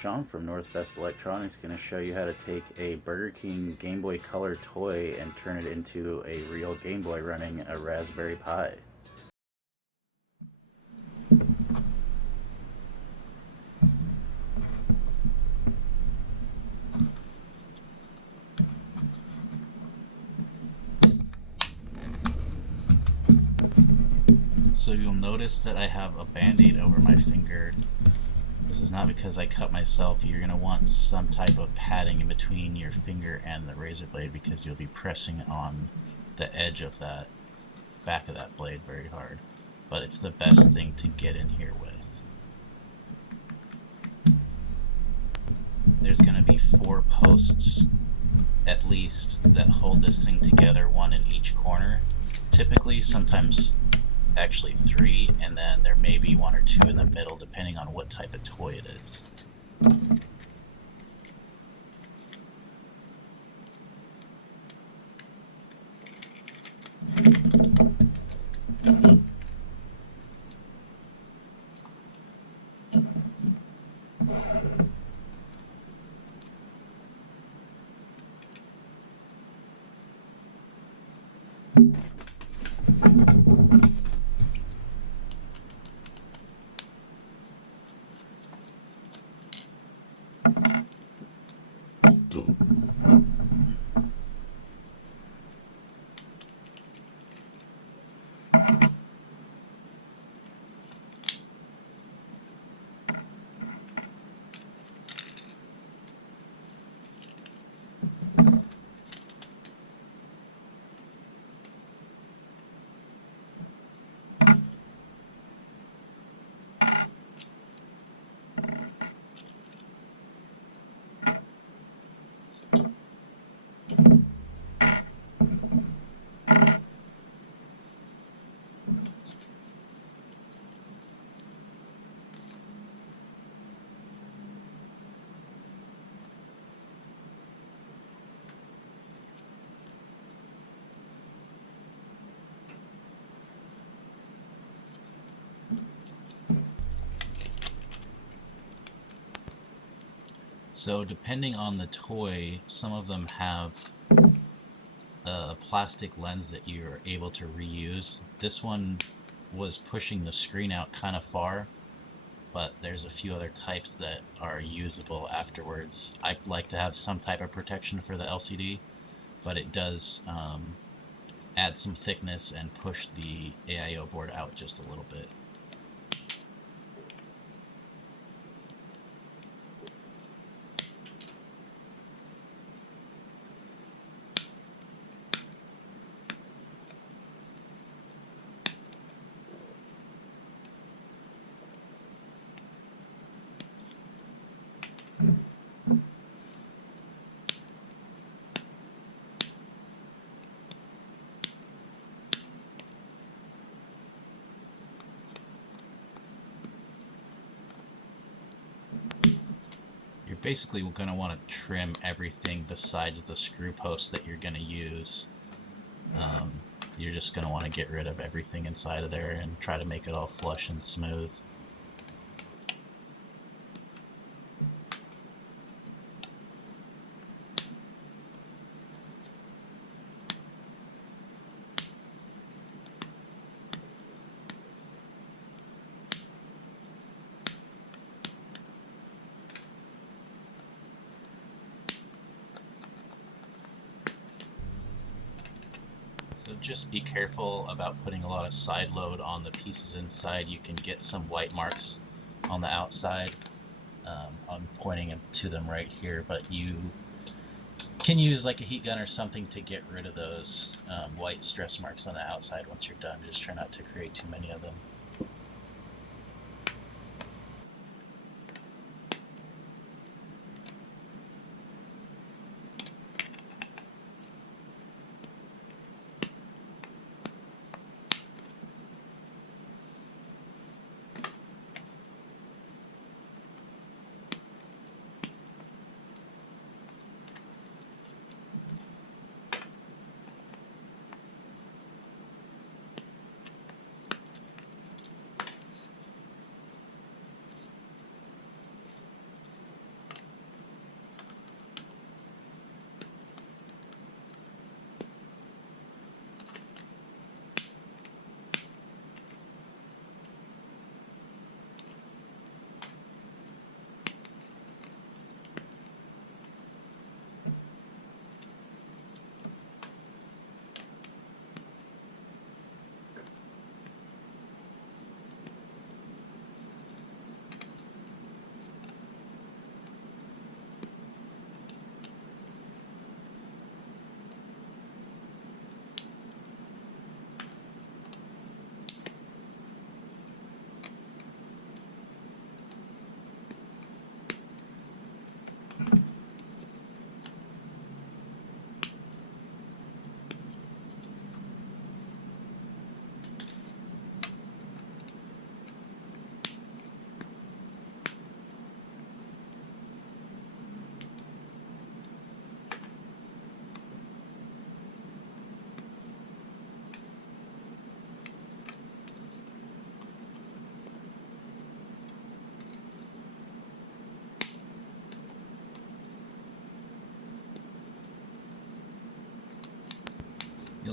Sean from North Best Electronics going to show you how to take a Burger King Game Boy Color toy and turn it into a real Game Boy running a Raspberry Pi. So you'll notice that I have a band-aid over my finger. This is not because I cut myself. You're going to want some type of padding in between your finger and the razor blade because you'll be pressing on the edge of that back of that blade very hard. But it's the best thing to get in here with. There's going to be 4 posts at least that hold this thing together, 1 in each corner. Typically, sometimes actually 3, and then there may be 1 or 2 in the middle depending on what type of toy it is. So depending on the toy, some of them have a plastic lens that you're able to reuse. This one was pushing the screen out kind of far, but there's a few other types that are usable afterwards. I like to have some type of protection for the LCD, but it does add some thickness and push the AIO board out just a little bit. You're basically going to want to trim everything besides the screw post that you're going to use. You're just going to want to get rid of everything inside of there and try to make it all flush and smooth. So just be careful about putting a lot of side load on the pieces inside. You can get some white marks on the outside. I'm pointing to them right here, but you can use like a heat gun or something to get rid of those white stress marks on the outside once you're done. Just try not to create too many of them.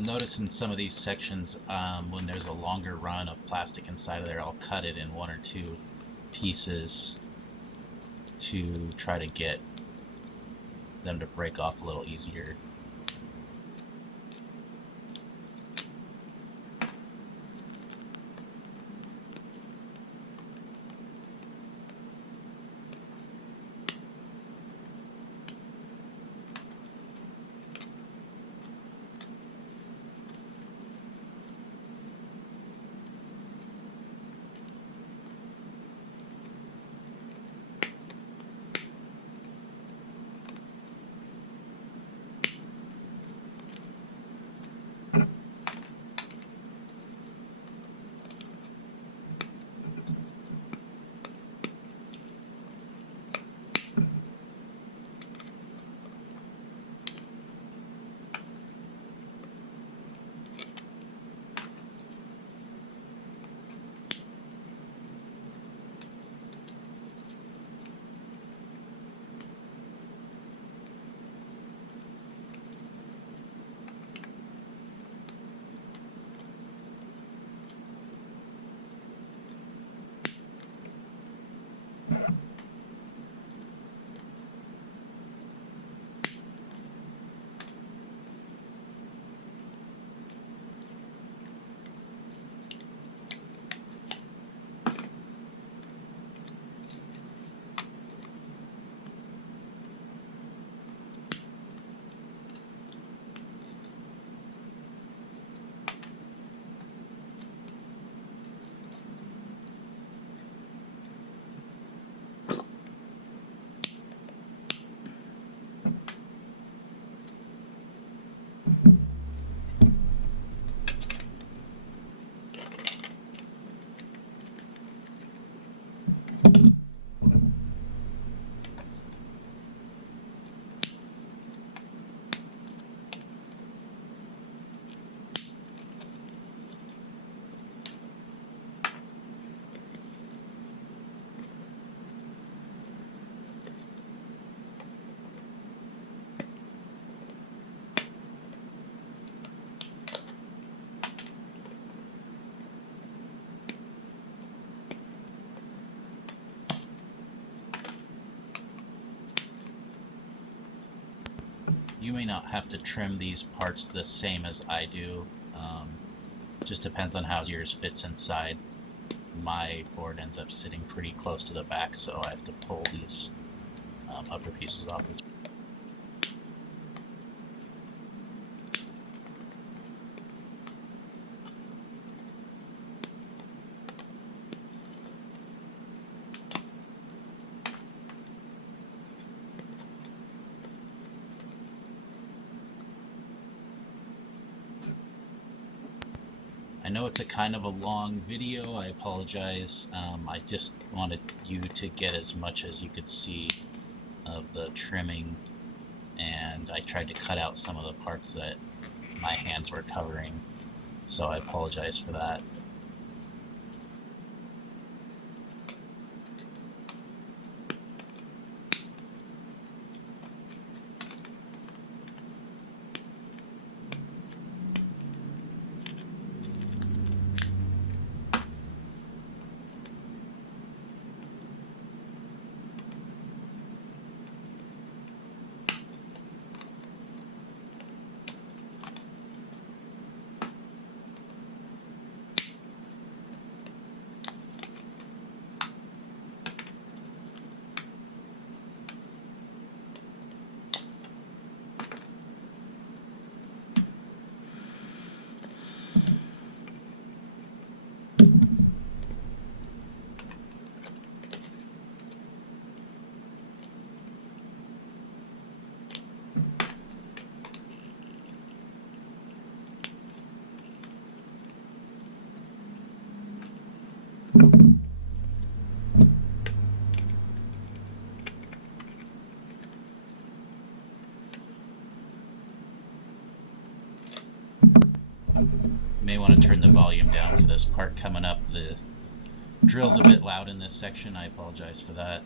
notice in some of these sections, when there's a longer run of plastic inside of there, I'll cut it in one or two pieces to try to get them to break off a little easier. You may not have to trim these parts the same as I do. Just depends on how yours fits inside. My board ends up sitting pretty close to the back, so I have to pull these upper pieces off as well. I know it's a kind of a long video, I apologize. I just wanted you to get as much as you could see of the trimming, and I tried to cut out some of the parts that my hands were covering, so I apologize for that. May want to turn the volume down for this part coming up. The drill's a bit loud in this section. I apologize for that.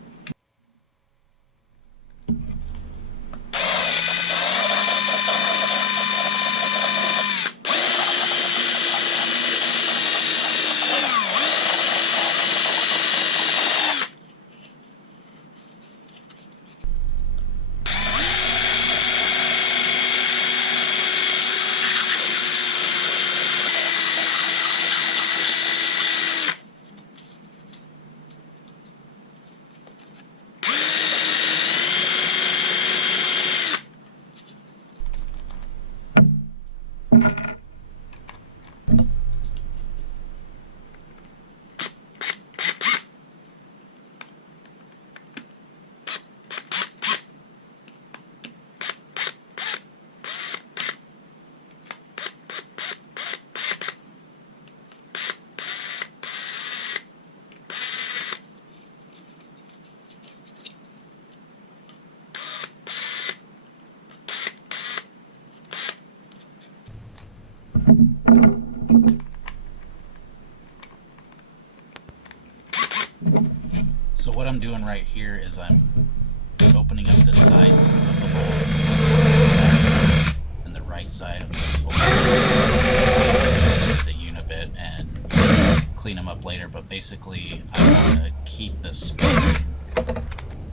So what I'm doing right here is I'm opening up the sides of the hole and the right side of the hole with the unibit and clean them up later, but basically I want to keep the spacing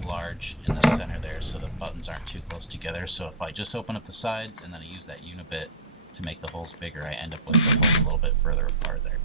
large in the center there so the buttons aren't too close together. So if I just open up the sides and then I use that unibit to make the holes bigger, I end up with the holes a little bit further apart there.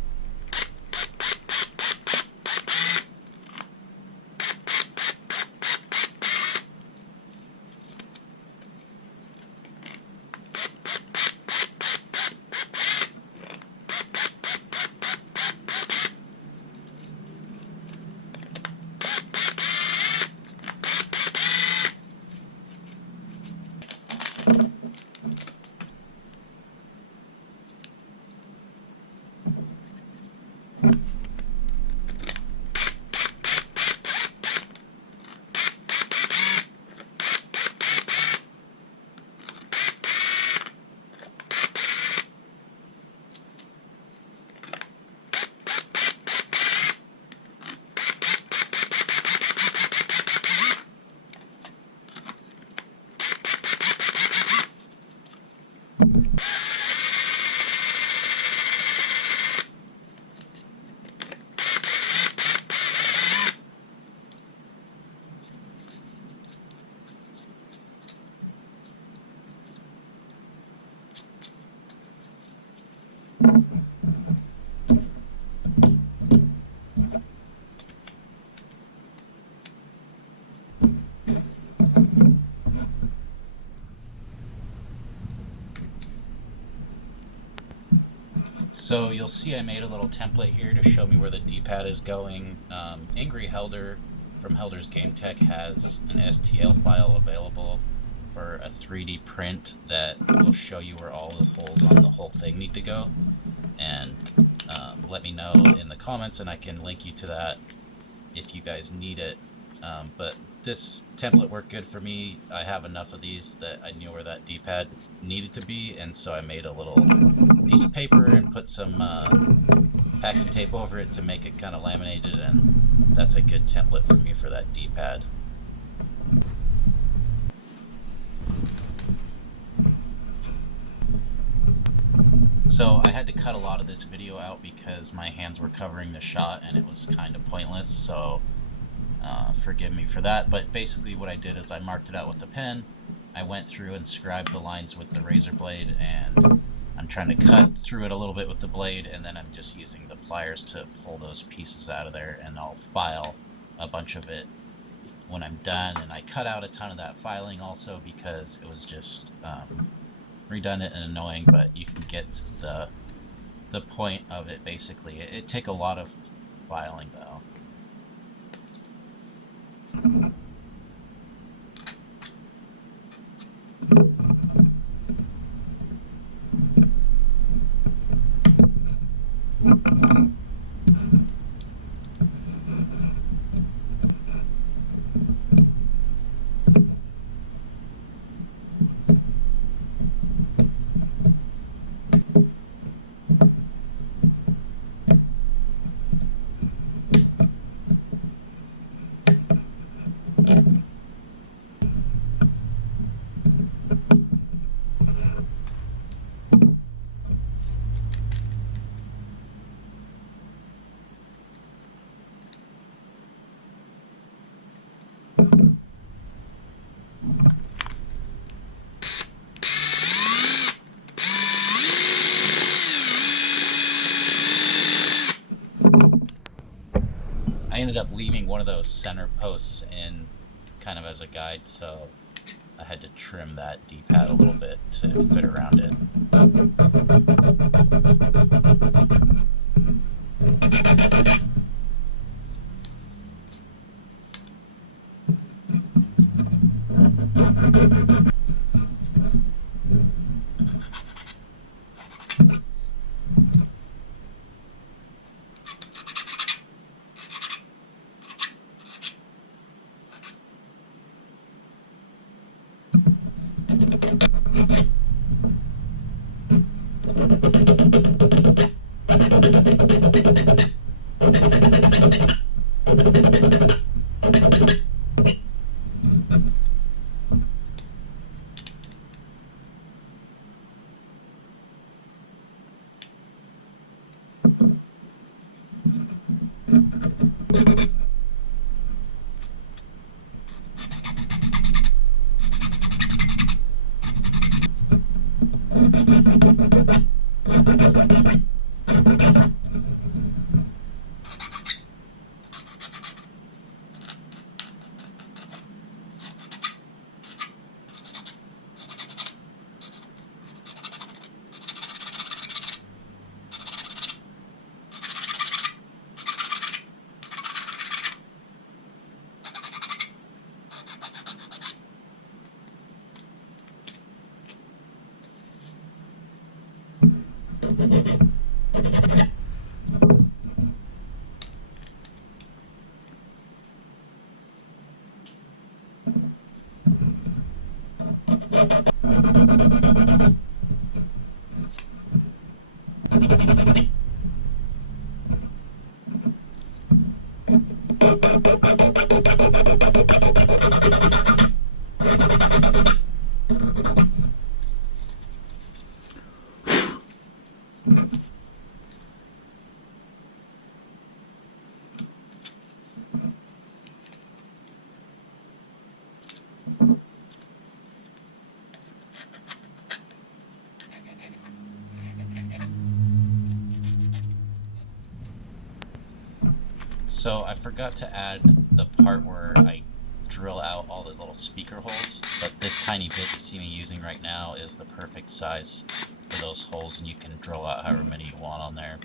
So you'll see I made a little template here to show me where the D-pad is going. Angry Helder from Helder's Game Tech has an STL file available for a 3D print that will show you where all the holes on the whole thing need to go. And let me know in the comments and I can link you to that if you guys need it. But this template worked good for me. I have enough of these that I knew where that D-pad needed to be, and so I made a little piece of paper and put some packing tape over it to make it kind of laminated, and that's a good template for me for that D-pad. So I had to cut a lot of this video out because my hands were covering the shot and it was kind of pointless, so forgive me for that. But basically what I did is I marked it out with the pen, I went through and scribed the lines with the razor blade, and I'm trying to cut through it a little bit with the blade, and then I'm just using the pliers to pull those pieces out of there, and I'll file a bunch of it when I'm done. And I cut out a ton of that filing also because it was just redundant and annoying, but you can get the point of it basically. It take a lot of filing though. I ended up leaving one of those center posts in kind of as a guide, so I had to trim that D-pad a little bit to fit around it. So I forgot to add the part where I drill out all the little speaker holes, but this tiny bit you see me using right now is the perfect size for those holes, and you can drill out however many you want on there.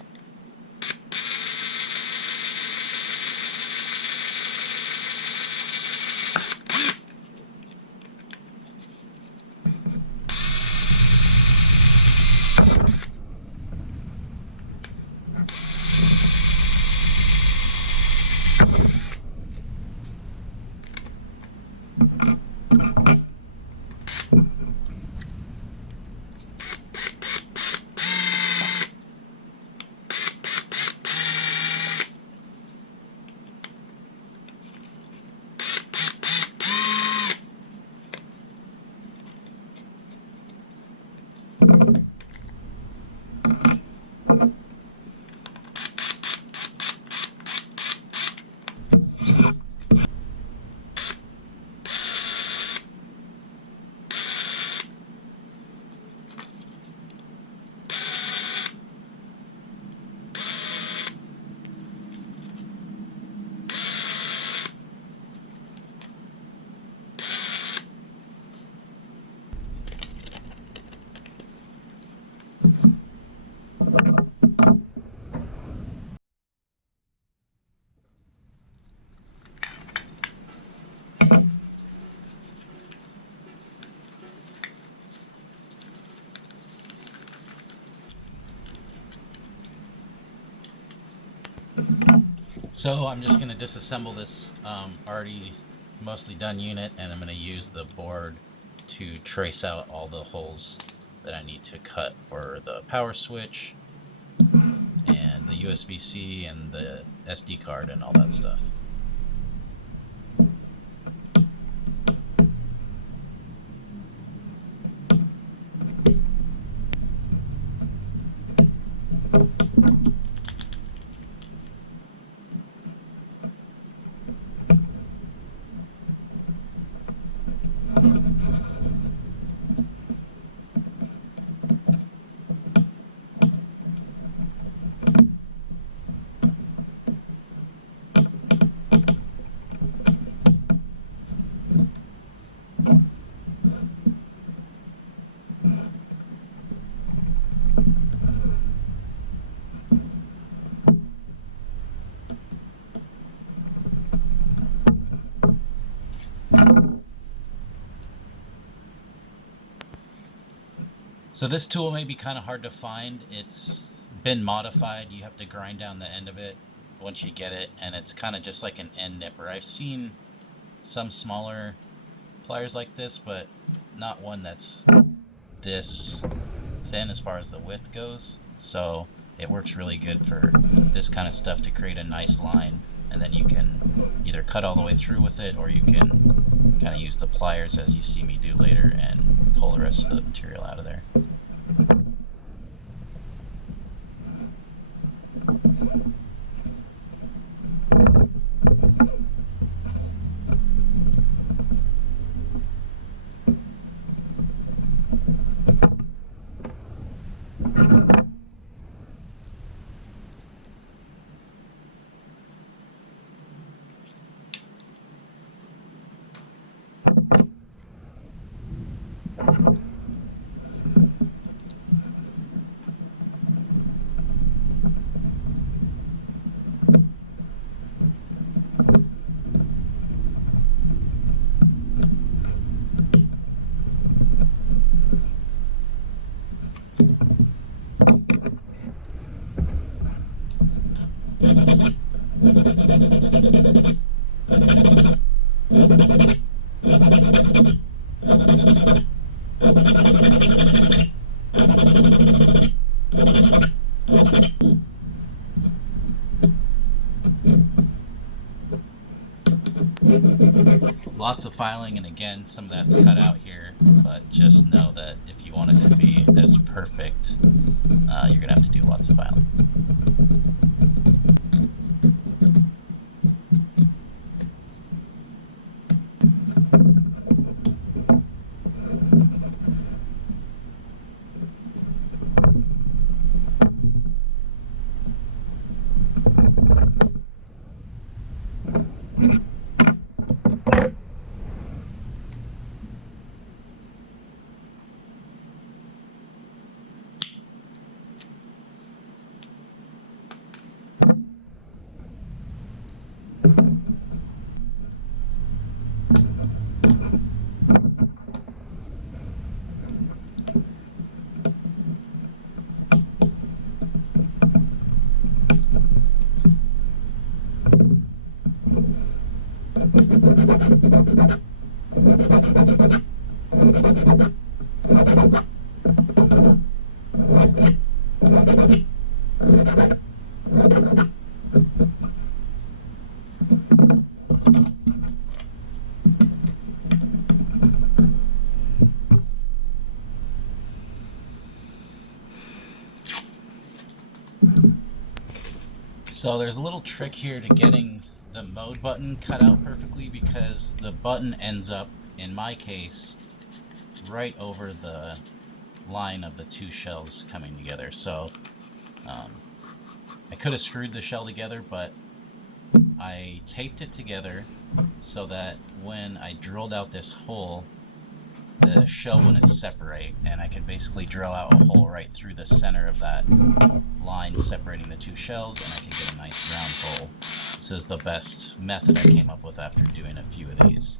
So I'm just going to disassemble this already mostly done unit, and I'm going to use the board to trace out all the holes that I need to cut for the power switch and the USB-C and the SD card and all that stuff. So this tool may be kind of hard to find. It's been modified. You have to grind down the end of it once you get it, and it's kind of just like an end nipper. I've seen some smaller pliers like this, but not one that's this thin as far as the width goes. So it works really good for this kind of stuff to create a nice line, and then you can either cut all the way through with it, or you can kind of use the pliers as you see me do later and pull the rest of the material out of there. Lots of filing, and again, some of that's cut out here, but just know that if you want it to be as perfect, you're going to have to do lots of filing. So there's a little trick here to getting the mode button cut out perfectly, because the button ends up, in my case, right over the line of the two shells coming together. So I could have screwed the shell together, but I taped it together so that when I drilled out this hole, the shell wouldn't separate, and I could basically drill out a hole right through the center of that line separating the two shells, and I could get a nice round hole. This is the best method I came up with after doing a few of these.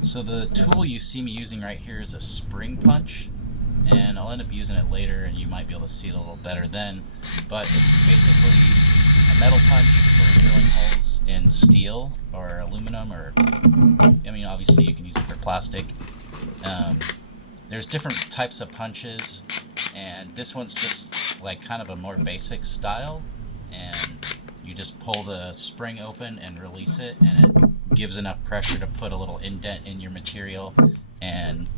So the tool you see me using right here is a spring punch, and I'll end up using it later, and you might be able to see it a little better then, but it's basically a metal punch for drilling holes in steel or aluminum, or, I mean, obviously you can use it for plastic. There's different types of punches, and this one's just like kind of a more basic style, and you just pull the spring open and release it, and it gives enough pressure to put a little indent in your material and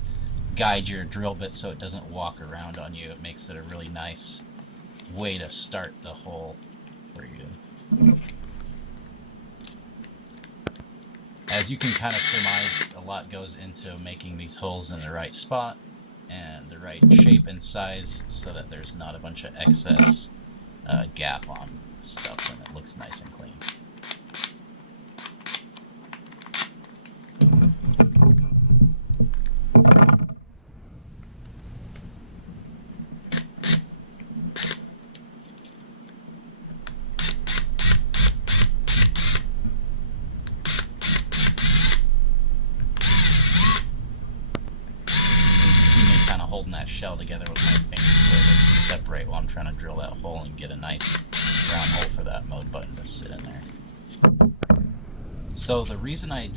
guide your drill bit so it doesn't walk around on you. It makes it a really nice way to start the hole for you. As you can kind of surmise, a lot goes into making these holes in the right spot and the right shape and size so that there's not a bunch of excess gap on stuff and it looks nice and clean. Holding that shell together with my fingers so it doesn't separate while I'm trying to drill that hole and get a nice round hole for that mode button to sit in there. So the reason I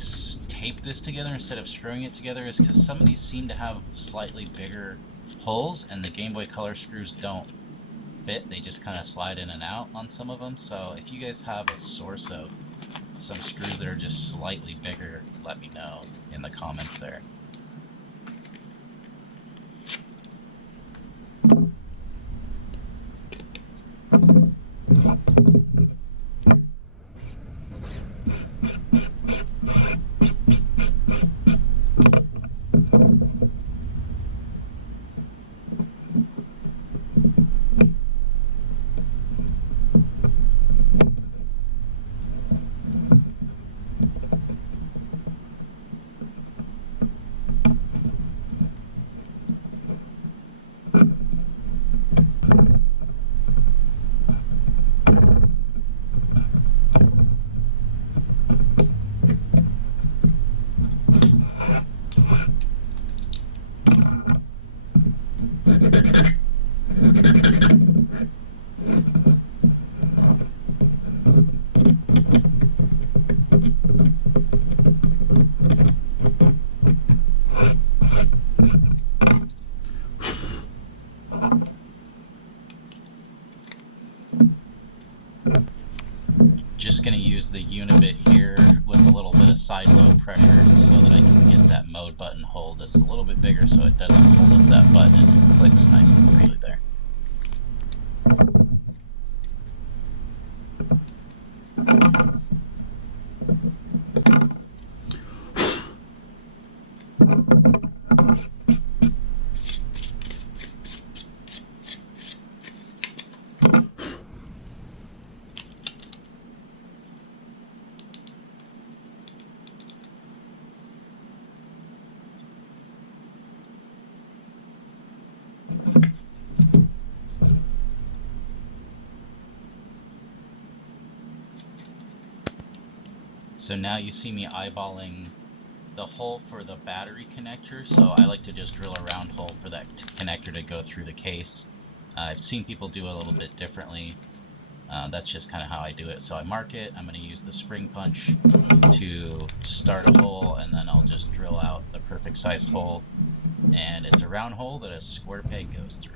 tape this together instead of screwing it together is because some of these seem to have slightly bigger holes and the Game Boy Color screws don't fit. They just kind of slide in and out on some of them. So if you guys have a source of some screws that are just slightly bigger, let me know in the comments there. Just going to use the unibit here with a little bit of side load pressure so that I can get that mode button hole just a little bit bigger so it doesn't hold up that button and clicks nice and freely there. So now you see me eyeballing the hole for the battery connector, so I like to just drill a round hole for that connector to go through the case. I've seen people do it a little bit differently. That's just kind of how I do it. So I mark it. I'm going to use the spring punch to start a hole, and then I'll just drill out the perfect size hole. And it's a round hole that a square peg goes through.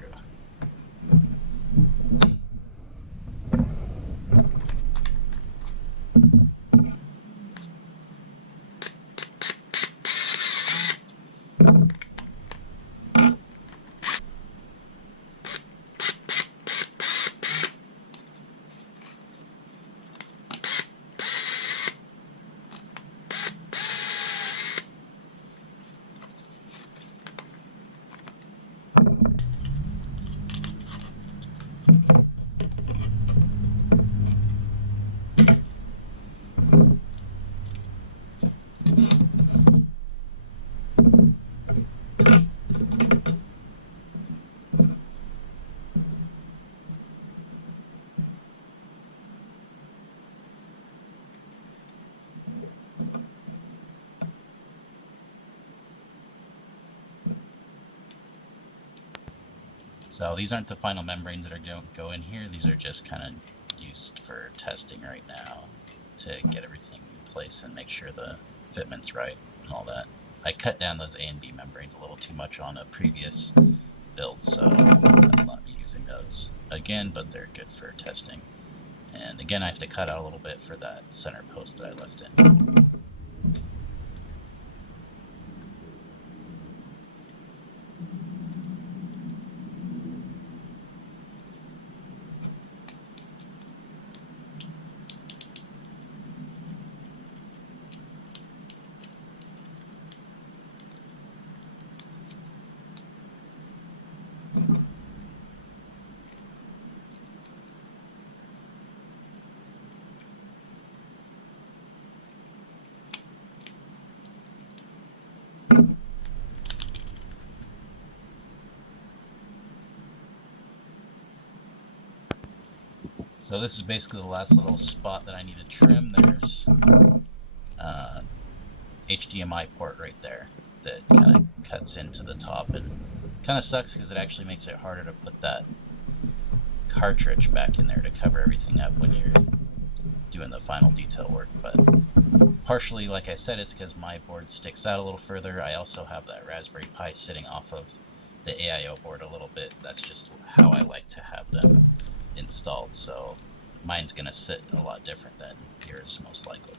So these aren't the final membranes that are going to go in here. These are just kind of used for testing right now to get everything in place and make sure the fitment's right and all that. I cut down those A and B membranes a little too much on a previous build, so I'll not be using those again, but they're good for testing. And again, I have to cut out a little bit for that center post that I left in. So this is basically the last little spot that I need to trim. There's HDMI port right there that kind of cuts into the top, and kind of sucks because it actually makes it harder to put that cartridge back in there to cover everything up when you're doing the final detail work. But partially, like I said, it's because my board sticks out a little further. I also have that Raspberry Pi sitting off of the AIO board a little bit. That's just how I like to have them installed, so mine's going to sit a lot different than yours, most likely.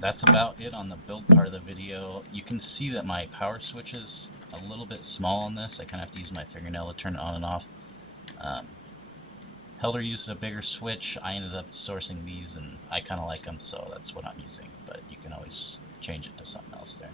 That's about it on the build part of the video. You can see that my power switch is a little bit small on this. I kind of have to use my fingernail to turn it on and off. Helder used a bigger switch. I ended up sourcing these, and I kind of like them, so that's what I'm using. But you can always change it to something else there.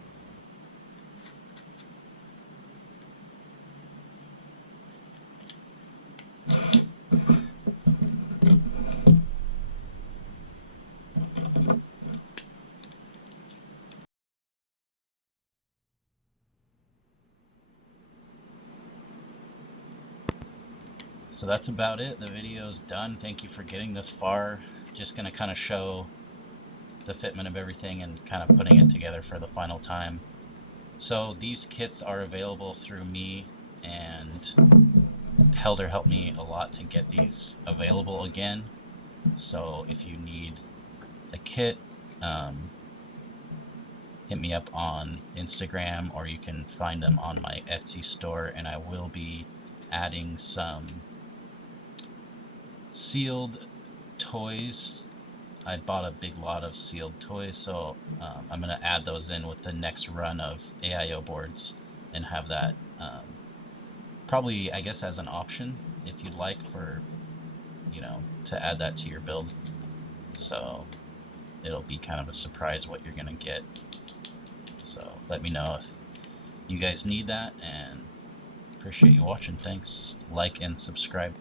So that's about it. The video's done. Thank you for getting this far. Just going to kind of show the fitment of everything and kind of putting it together for the final time. So these kits are available through me, and Helder helped me a lot to get these available again. So if you need a kit, hit me up on Instagram, or you can find them on my Etsy store, and I will be adding some sealed toys. I bought a big lot of sealed toys, so I'm going to add those in with the next run of AIO boards and have that probably, I guess, as an option if you'd like, for, you know, to add that to your build. So it'll be kind of a surprise what you're gonna get. So let me know if you guys need that, and appreciate you watching. Thanks. Like and subscribe.